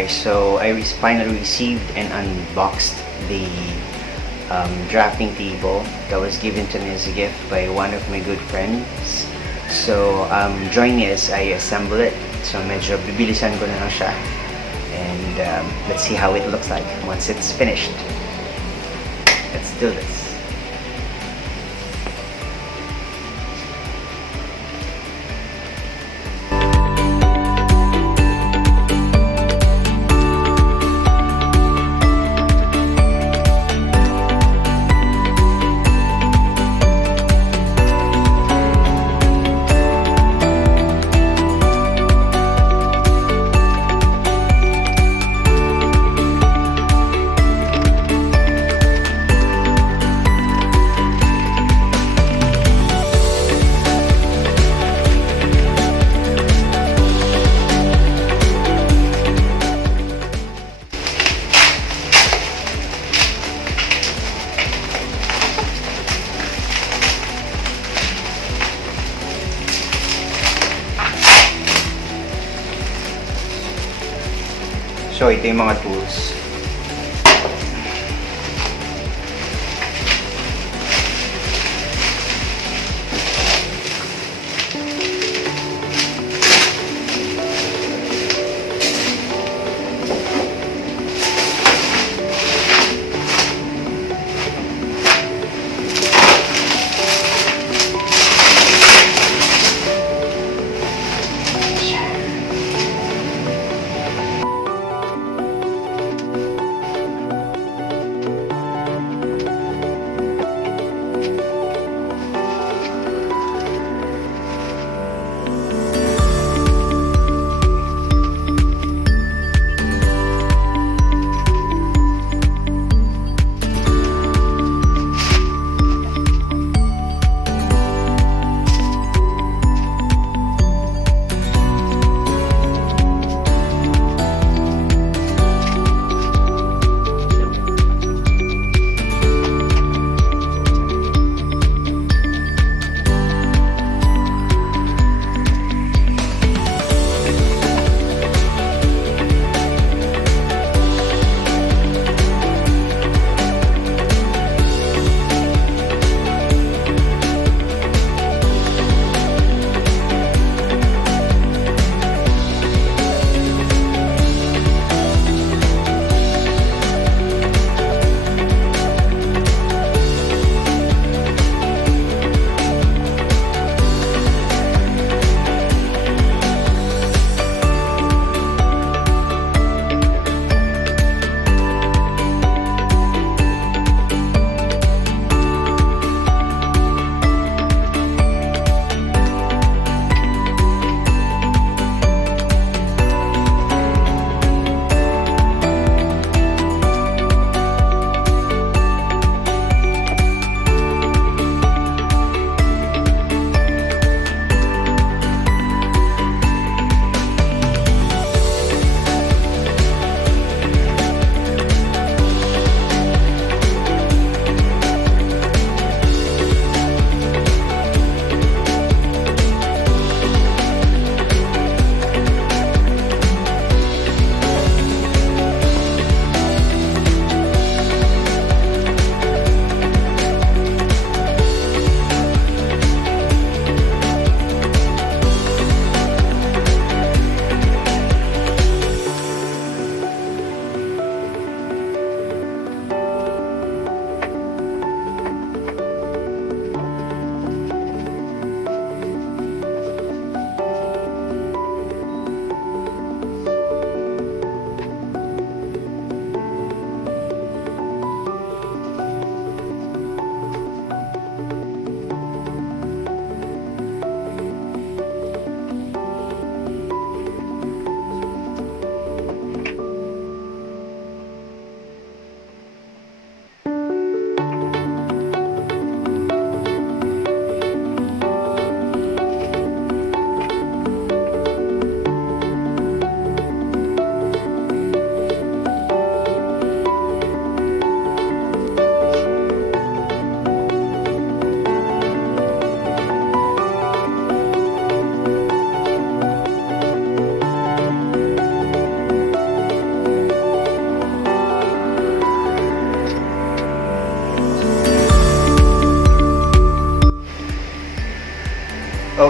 guys, so I finally received and unboxed the drafting table that was given to me as a gift by one of my good friends. So join me as I assemble it. So medyo bibilisan ko na lang siya, and let's see how it looks like once it's finished. Let's do this. So ito yung mga tools.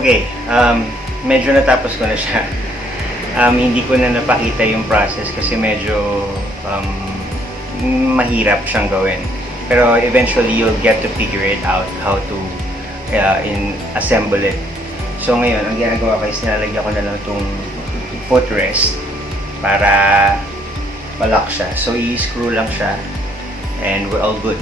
Okay, medyo natapos ko na siya. Hindi ko na napakita yung process kasi medyo mahirap siyang gawin. Pero eventually, you'll get to figure it out how to assemble it. So ngayon, ang ginagawa ko is nilalagyan ko na lang itong footrest para malak siya. So i-screw lang siya and we're all good.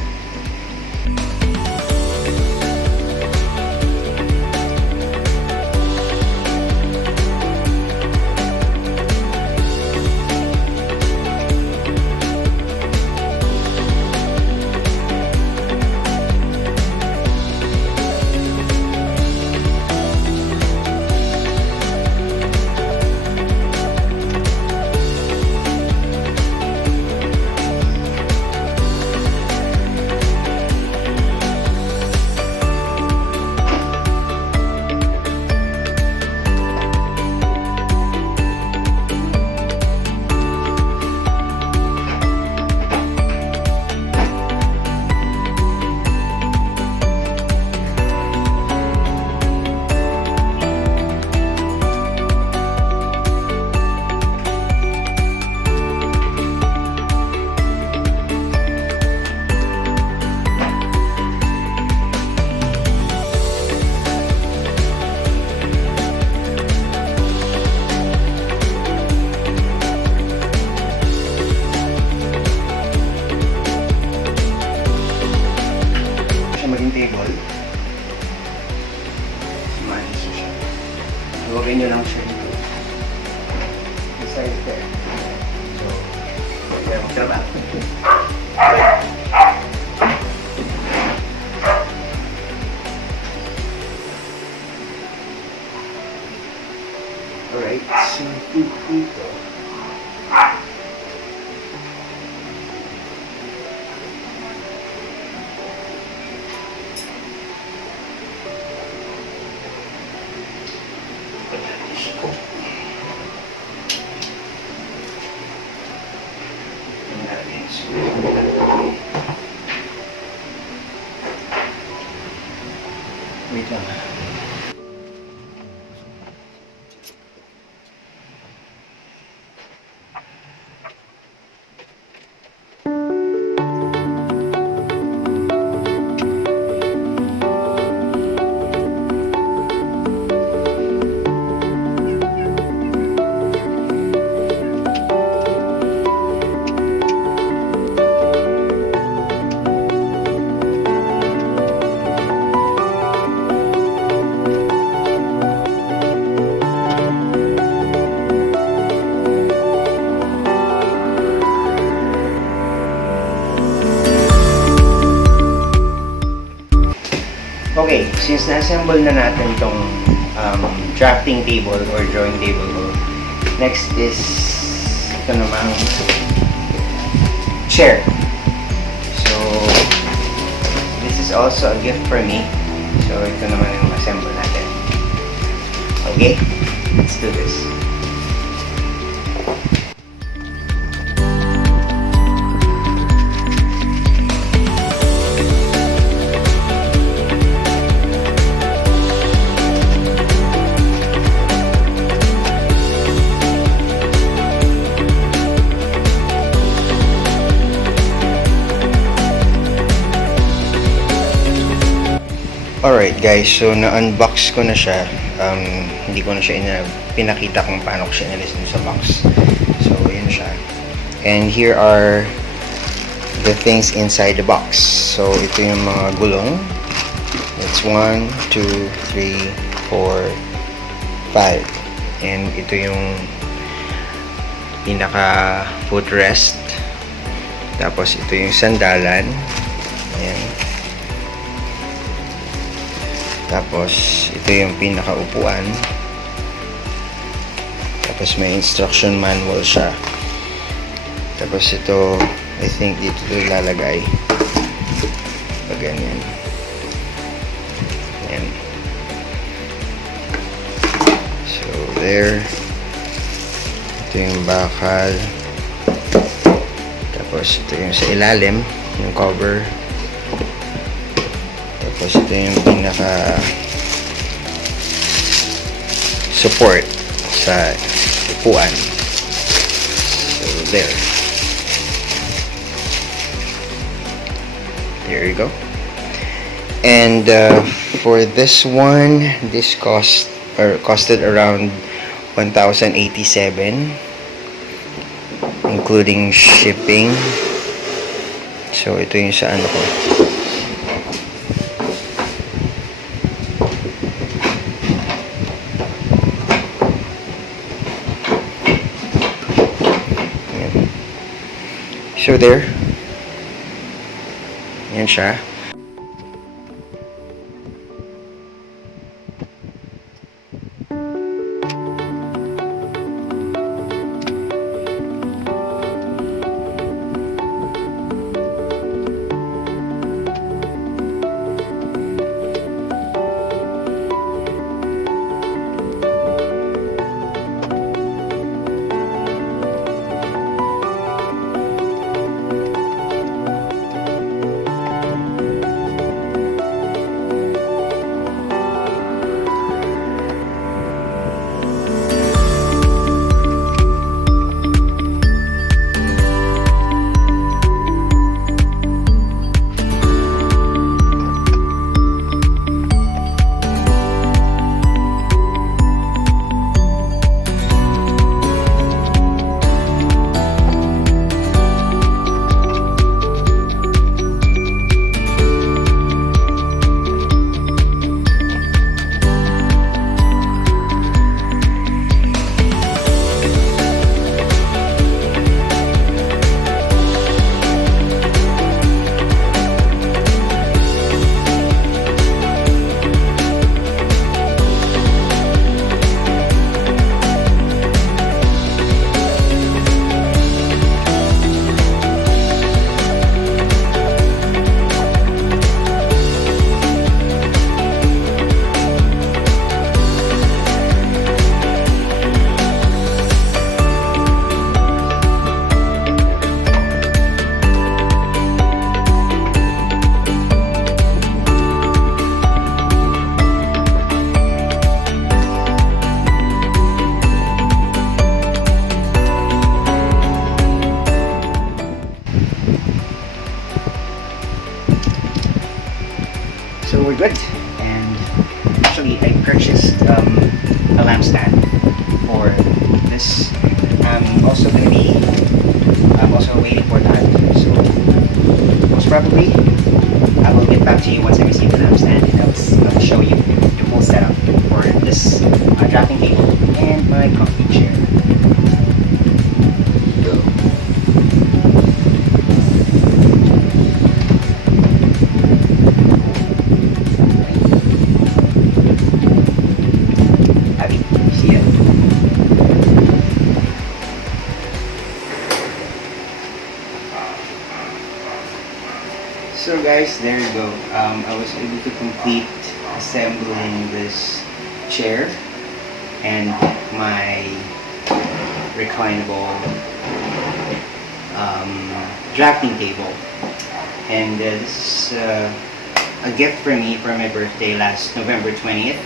Table. Manis siya. Huwagin nyo lang siya dito. Beside there. So, kaya magtrabaho. Alright, so dito. Wait lang. Okay, since na-assemble na natin itong drafting table or drawing table ko, next is ito namang chair. So, this is also a gift for me. So, ito naman yung assemble natin. Okay, let's do this. Alright guys, so na-unbox ko na siya. Hindi ko na siya pinakita kung paano ko siya inalis dun sa box. So, yun siya. And here are the things inside the box. So, ito yung mga gulong. It's 1, 2, 3, 4, 5. And ito yung pinaka footrest. Tapos, ito yung sandalan. Ayan. Tapos, ito yung pinakaupuan. Tapos, may instruction manual siya. Tapos, ito, I think dito lalagay. Pag ganyan. Ayan. So, there. Ito yung bakal. Tapos, ito yung sa ilalim. Yung cover. Tapos ito yung pinaka support sa upuan. So there you go. And for this one, this costed around 1,087, including shipping. So ito yung sa ano ko. Ayan. So there. Yan siya. So we're good, and actually I purchased a lamp stand for this. I'm also waiting for that, so most probably I will get back to you once I receive the lamp stand, and I'll show you the full setup for this drafting table and my coffee chair. Go. So guys, there you go. I was able to complete assembling this chair and my reclinable drafting table. And this is a gift for me for my birthday last November 20th.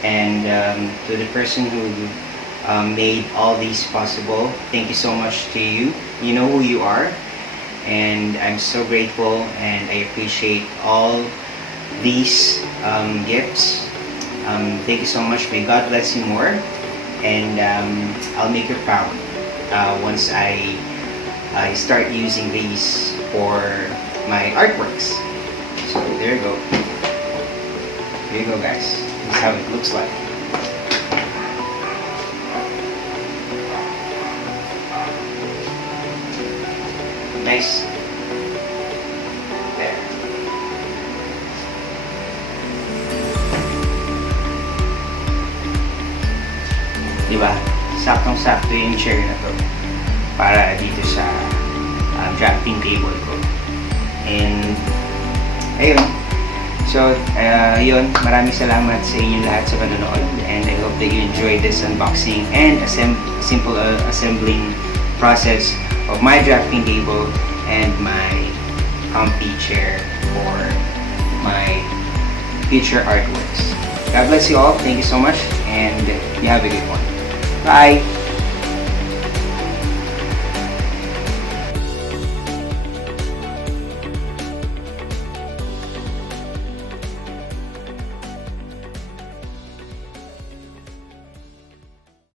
And to the person who made all these possible, thank you so much to you. You know who you are. And I'm so grateful, and I appreciate all these gifts. Thank you so much. May God bless you more, and I'll make you proud once I start using these for my artworks. So there you go. Here you go, guys. This is how it looks like. Nice. There. Diba? Saktong-sakto yung chair na to para dito sa drafting table ko. And ayun. So, yun. Maraming salamat sa inyong lahat sa panonood, and I hope that you enjoyed this unboxing and simple assembling process of my drafting table and my comfy chair for my future artworks. God bless you all. Thank you so much, and you have a good one. Bye!